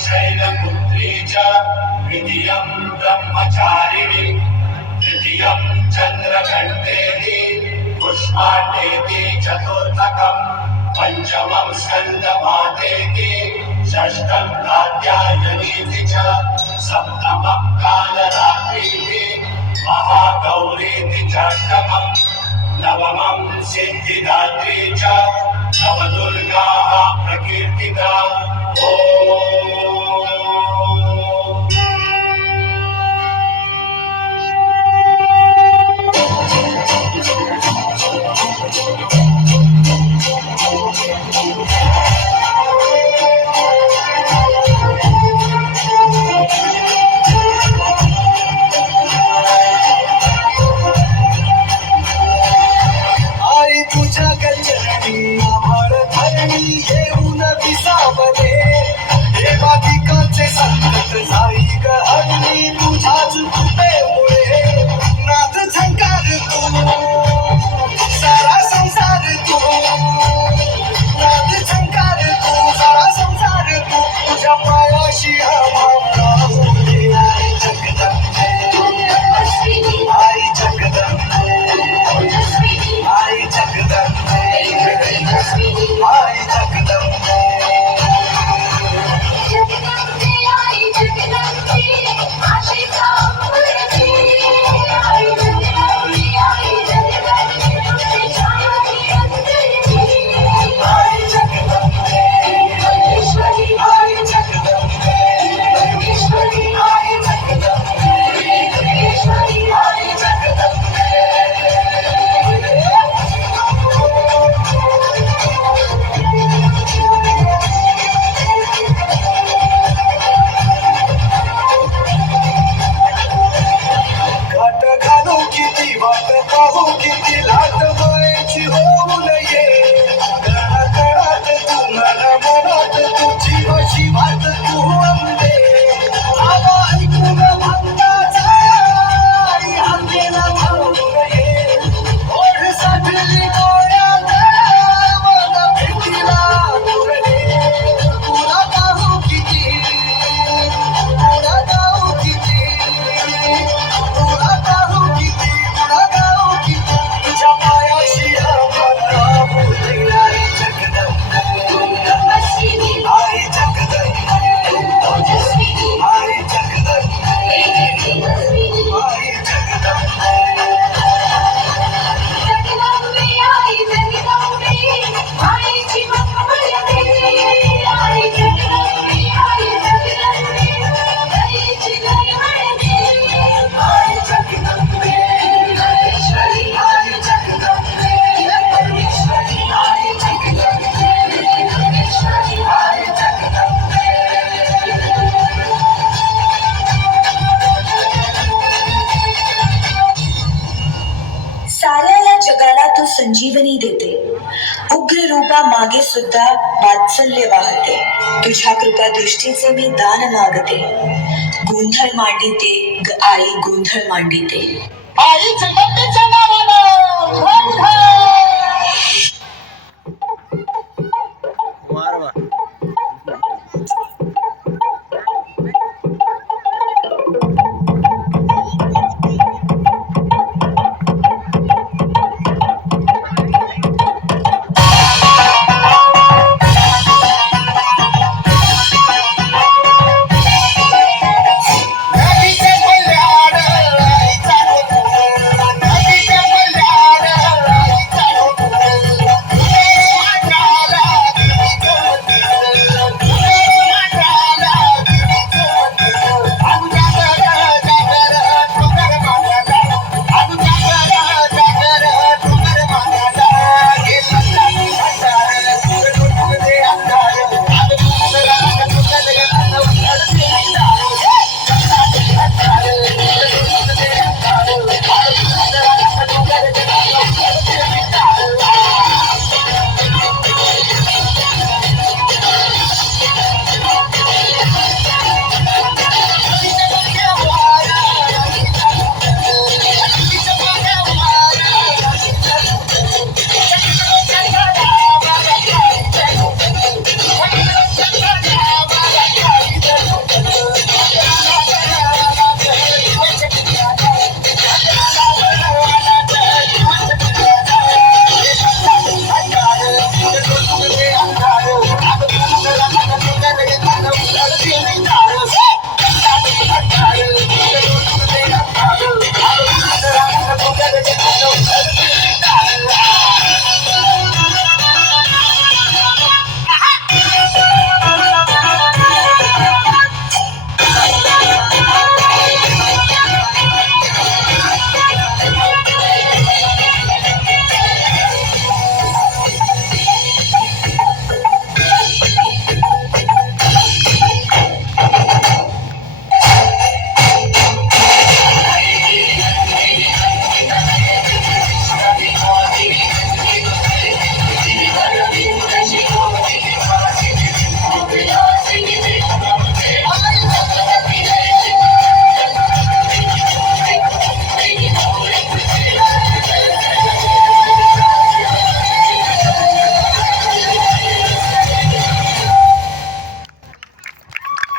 शैलपुत्री च द्वितीयं ब्रह्मचारिणी तृतीयं चन्द्रघण्टेति पुष्पाण्डेति चतुर्थकम् पञ्चमं स्कन्दमातेति षष्ठं कात्यायनीति च सप्तमं कालरात्रीति महागौरीति चाष्टमम् नवमं सिद्धिदात्री च नवदुर्गाः प्रकीर्तिता। आई तुझ्या गंजनी आभाळ धरणी येऊन विसावले देवाधिकांचे संकट जाई ग हरणी तुझ्याच कृपेमुळे नाद झंकार तू सारा संसार तू नाद झंकार तू सारा संसार तू तुझ्या पायाशी आम्हाला होते आई जगदंबे आई जगदंबे आई जगदंबे आई जगदंबे पाहू किती लाट व्हायची होऊ नये कणाकणात तू मला मनात तुझी अशी वाट तू अंबे आवा ऐकून भक्ताचा आई हाकेला थांबू नये ओढ साठली डोळ्यात मला भेटीला तुरणे तुला पाहू किती तुला पाहू किती तुला पाहू किती तुझ्या पायाशी आम्हाला होते आई जगदंबे आई जगदंबे आई जगदंबे आई जगदंबे साऱ्याला जगाला तू संजीवनी देते उग्र रूपा मागे सुद्धा वात्सल्य वाहते तुझ्या कृपा दृष्टीचे मी दान मागते गोंधळ मांडिते आई गोंधळ मांडिते आई जगदंबेच्या नावानं गोंधळ